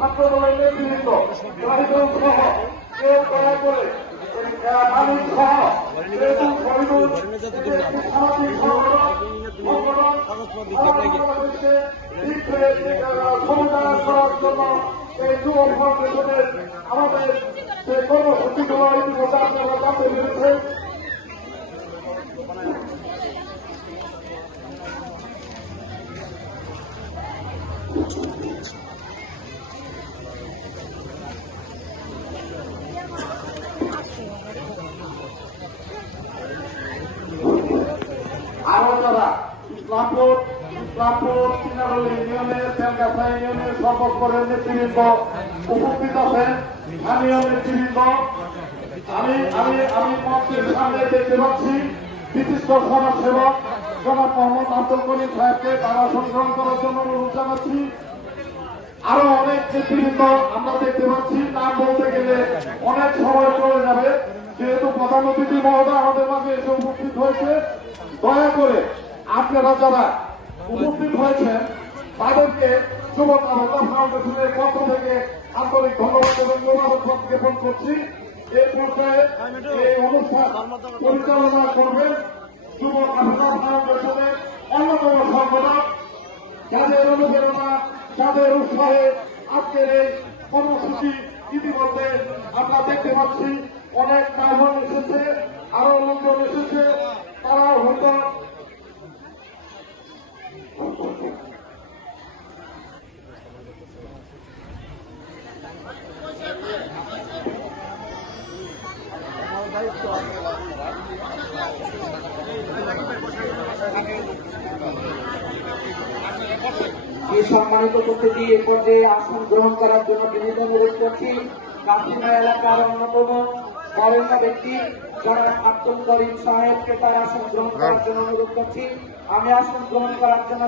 ছাত্র দলের নেতৃবৃন্দ শহীদুল সহ কেউ দয়া করে মালিক সহ শহীদুল একটি সামাজিক সংগঠন সমাধান করার জন্য এই যুব ফাউন্ডেশনের আমাদের যে কর্মসূচিগুলো ইতিমধ্যে আপনারা জানতে পেরেছেন। আরো যারা ইসলামপুর চিনারল ইউনিয়নের তেলগাছা ইউনিয়নের সর্বস্তরের নেতৃবৃন্দ উপস্থিত আছেন, স্থানীয় নেতৃবৃন্দ, আমি মঞ্চের সামনে দেখতে পাচ্ছি বিশিষ্ট সমাজসেবক জনাব মোহাম্মদ আব্দুল করিম সাহেবকে তারা সংগ্রহণ করার জন্য অনুরোধ জানাচ্ছি। আরো অনেক নেতৃবৃন্দ আমরা দেখতে পাচ্ছি, নাম বলতে গেলে অনেক সময় চলে যাবে, যেহেতু প্রধান অতিথি মহোদয় আমাদের মাঝে এসে উপস্থিত হয়েছে। দয়া করে আপনারা যারা উপস্থিত হয়েছেন তাদেরকে যুবক আবহাওয়া ফাউন্ডেশনের পক্ষ থেকে আন্তরিক ধন্যবাদ এবং মোবারকবাদ জ্ঞাপন করছি। এই পর্যায়ে এই অনুষ্ঠান পরিচালনা করবেন যুবক আবহাওয়া ফাউন্ডেশনের অন্যতম সংগঠক, যাদের অনুপ্রেরণা, যাদের উৎসাহে আজকের এই কর্মসূচি ইতিমধ্যে আমরা দেখতে পাচ্ছি অনেক মেহমান এসেছে, আরো লোকজন এসেছে, তারা হয়তো সম্মানিত উপস্থিতি এ পর্যায়ে আসন গ্রহণ করার জন্য বিনীত অনুরোধ করছি। কাশিমা এলাকার অন্যতম বরেণ্য ব্যক্তি জনাব আব্দুল করিম সাহেবকে তার আসন গ্রহণ করার জন্য অনুরোধ করছি। আমি আসন গ্রহণ করার জন্য